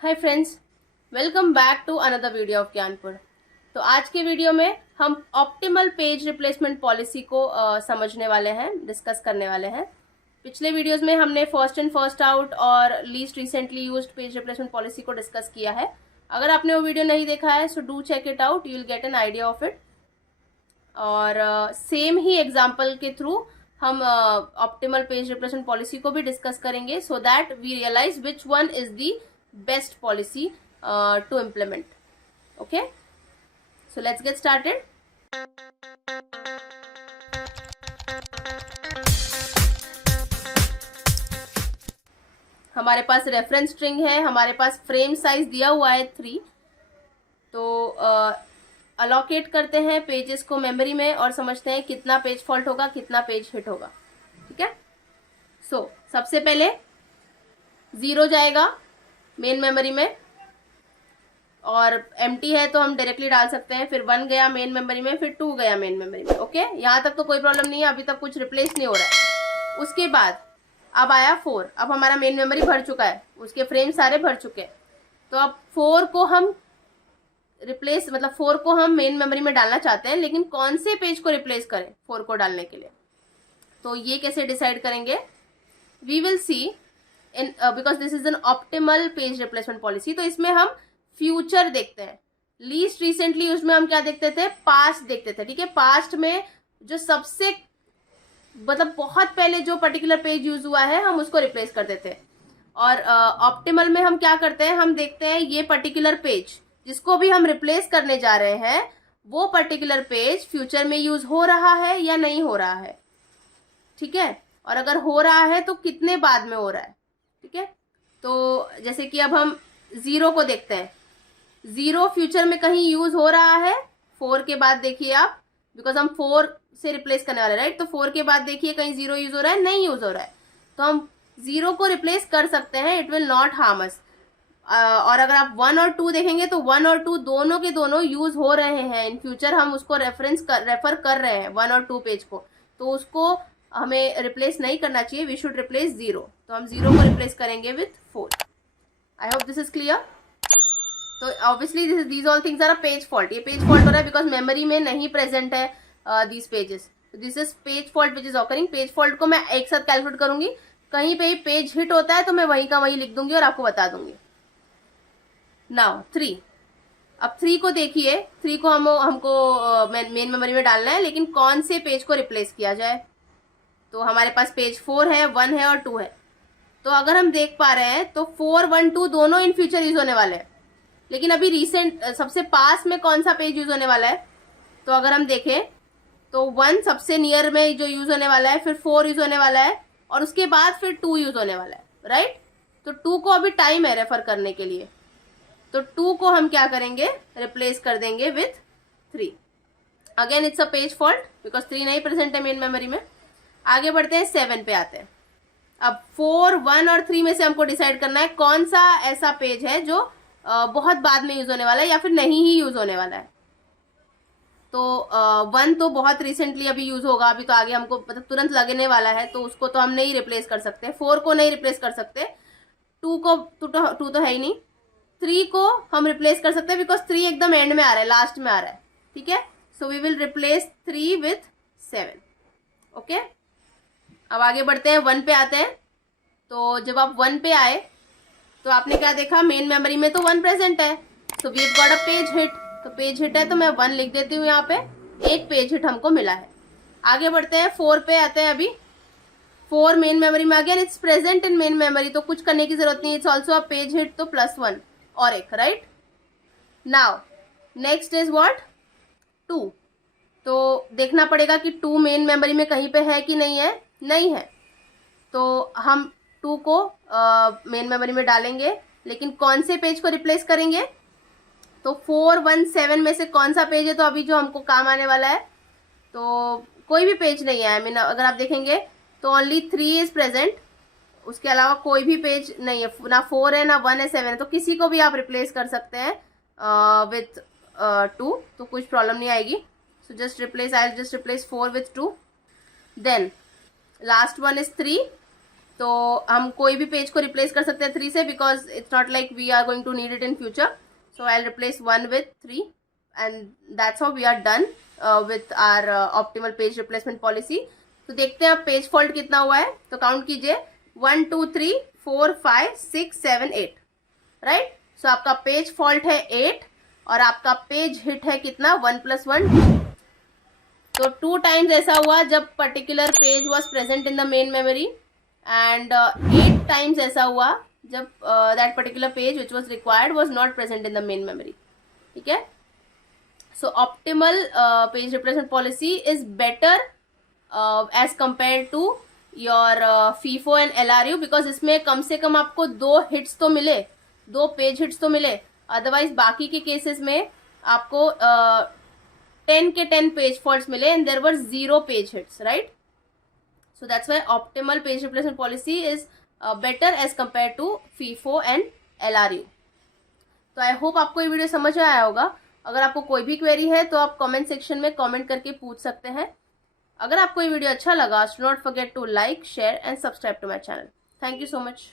Hi friends, welcome back to another video of Gyanpur. तो आज के वीडियो में हम ऑप्टिमल पेज रिप्लेसमेंट पॉलिसी को समझने वाले हैं, डिस्कस करने वाले हैं। पिछले वीडियोस में हमने फर्स्ट इन फर्स्ट आउट और least recently used page replacement policy को डिस्कस किया है। अगर आपने वो वीडियो नहीं देखा है so do check it out, you will get an idea of it. और सेम ही एग्जाम्पल के थ्रू हम ऑप्टिमल पेज रिप्लेसमेंट पॉलिसी को भी डिस्कस करेंगे so that we realise which one is the best policy to implement. Okay, so let's get started. हमारे पास reference string है, हमारे पास फ्रेम साइज दिया हुआ है 3। तो अलोकेट करते हैं पेजेस को मेमोरी में और समझते हैं कितना पेज फॉल्ट होगा, कितना पेज हिट होगा। ठीक है, सो सबसे पहले 0 जाएगा मेन मेमोरी में और एम्प्टी है तो हम डायरेक्टली डाल सकते हैं। फिर 1 गया मेन मेमोरी में, फिर 2 गया मेन मेमोरी में। ओके, यहाँ तक तो कोई प्रॉब्लम नहीं है, अभी तक कुछ रिप्लेस नहीं हो रहा है। उसके बाद अब आया 4। अब हमारा मेन मेमोरी भर चुका है, उसके फ्रेम सारे भर चुके हैं। तो अब 4 को हम रिप्लेस, मतलब 4 को हम मेन मेमोरी में डालना चाहते हैं, लेकिन कौन से पेज को रिप्लेस करें 4 को डालने के लिए, तो ये कैसे डिसाइड करेंगे? We will see in, because this is an optimal page replacement policy. तो इसमें हम फ्यूचर देखते हैं। लीस्ट रिसेंटली उसमें हम क्या देखते थे? पास्ट देखते थे। ठीक है, पास्ट में जो सबसे मतलब बहुत पहले जो पर्टिकुलर पेज यूज हुआ है हम उसको रिप्लेस करते थे। और ऑप्टिमल में हम क्या करते हैं? हम देखते हैं ये पर्टिकुलर पेज जिसको भी हम रिप्लेस करने जा रहे हैं वो पर्टिकुलर पेज फ्यूचर में यूज हो रहा है या नहीं हो रहा है। ठीक है, और अगर हो रहा है तो कितने बाद में हो रहा है। ठीक है, तो जैसे कि अब हम 0 को देखते हैं। 0 फ्यूचर में कहीं यूज हो रहा है 4 के बाद, देखिए आप, बिकॉज हम 4 से रिप्लेस करने वाले, राइट? तो 4 के बाद देखिए कहीं 0 यूज हो रहा है, नहीं यूज हो रहा है, तो हम 0 को रिप्लेस कर सकते हैं। It will not harm us. और अगर आप 1 और 2 देखेंगे तो 1 और 2 दोनों के दोनों यूज हो रहे हैं इन फ्यूचर। हम उसको रेफर कर रहे हैं 1 और 2 पेज को, तो उसको हमें रिप्लेस नहीं करना चाहिए। We should replace 0। तो हम 0 को रिप्लेस करेंगे with 4। I hope this is clear. तो obviously these all things are a page fault. ये पेज फॉल्ट हो रहा है बिकॉज मेमोरी में नहीं प्रेजेंट है these pages. This is page fault which is occurring. Page fault को मैं एक साथ कैलकुलेट करूंगी, कहीं पे पेज हिट होता है तो मैं वहीं का वहीं लिख दूंगी और आपको बता दूंगी। नाउ 3। अब 3 को देखिए, 3 को हमको मेन मेमोरी में डालना है, लेकिन कौन से पेज को रिप्लेस किया जाए? तो हमारे पास पेज 4 है, 1 है और 2 है। तो अगर हम देख पा रहे हैं तो 4, 1, 2 दोनों इन फ्यूचर यूज होने वाले हैं, लेकिन अभी रिसेंट सबसे पास में कौन सा पेज यूज होने वाला है? तो अगर हम देखें तो 1 सबसे नियर में जो यूज होने वाला है, फिर 4 यूज होने वाला है और उसके बाद फिर 2 यूज होने वाला है, राइट? तो 2 को अभी टाइम है रेफर करने के लिए, तो 2 को हम क्या करेंगे? रिप्लेस कर देंगे with 3। Again it's a page fault because 3 नहीं प्रेजेंट है मेन मेमोरी में। आगे बढ़ते हैं, 7 पे आते हैं। अब 4, 1 और 3 में से हमको डिसाइड करना है कौन सा ऐसा पेज है जो बहुत बाद में यूज होने वाला है या फिर नहीं ही यूज होने वाला है। तो 1 तो बहुत रिसेंटली अभी यूज होगा, अभी तो आगे हमको मतलब तुरंत लगने वाला है, तो उसको तो हम नहीं रिप्लेस कर सकते। 4 को नहीं रिप्लेस कर सकते। 2 को टू तो है ही नहीं। 3 को हम रिप्लेस कर सकते हैं बिकॉज 3 एकदम एंड में आ रहा है, लास्ट में आ रहा है। ठीक है, so we will replace 3 with 7। Okay, अब आगे बढ़ते हैं, 1 पे आते हैं। तो जब आप 1 पे आए तो आपने क्या देखा? मेन मेमोरी में तो 1 प्रेजेंट है, so we have got a page hit. तो पेज हिट है तो मैं 1 लिख देती हूँ यहाँ पे, एक पेज हिट हमको मिला है। आगे बढ़ते हैं, 4 पे आते हैं। अभी 4 मेन मेमोरी में आ गया, it's present in main memory, तो कुछ करने की जरूरत नहीं। It's also a page hit, तो +1 और एक, right? Now next is what? 2। तो देखना पड़ेगा कि 2 मेन मेमोरी में कहीं पे है कि नहीं है। नहीं है, तो हम 2 को मेन मेमोरी में डालेंगे, लेकिन कौन से पेज को रिप्लेस करेंगे? तो 4, 1, 7 में से कौन सा पेज है तो अभी जो हमको काम आने वाला है? तो कोई भी पेज नहीं है। आई मीन अगर आप देखेंगे तो ओनली 3 इज प्रेजेंट, उसके अलावा कोई भी पेज नहीं है, ना 4 है, ना 1 है, 7 है। तो किसी को भी आप रिप्लेस कर सकते हैं विथ 2, तो कुछ प्रॉब्लम नहीं आएगी। So just replace, I just replace 4 with 2। Then last one is 3। तो हम कोई भी पेज को रिप्लेस कर सकते हैं 3 से, because it's not like we are going to need it in future. So I replace 1 with 3 and that's how we are done with our optimal page replacement policy. तो देखते हैं आप पेज फॉल्ट कितना हुआ है. तो काउंट कीजिए 1 2 3 4 5 6 7 8. Right. सो आपका पेज फॉल्ट है 8 और आपका पेज हिट है कितना 1 + 1 2. तो 2 टाइम्स ऐसा हुआ जब particular page was present in the main memory and 8 times ऐसा हुआ जब that particular page which was required was not present in the main memory. ठीक है. So optimal page replacement policy is better as compare to your FIFO and LRU, because इसमें कम से कम आपको 2 hits तो मिले, 2 पेज हिट्स तो मिले. अदरवाइज बाकी के केसेस में आपको 10 के 10 पेज फॉल्ट्स मिले and there were 0 page hits. Right. So that's why optimal page replacement policy is better as compared to FIFO and LRU. तो आई होप आपको ये वीडियो समझ में आया होगा. अगर आपको कोई भी क्वेरी है तो आप कमेंट सेक्शन में कमेंट करके पूछ सकते हैं. अगर आपको ये वीडियो अच्छा लगा, do not forget to like, share and subscribe to my channel. Thank you so much.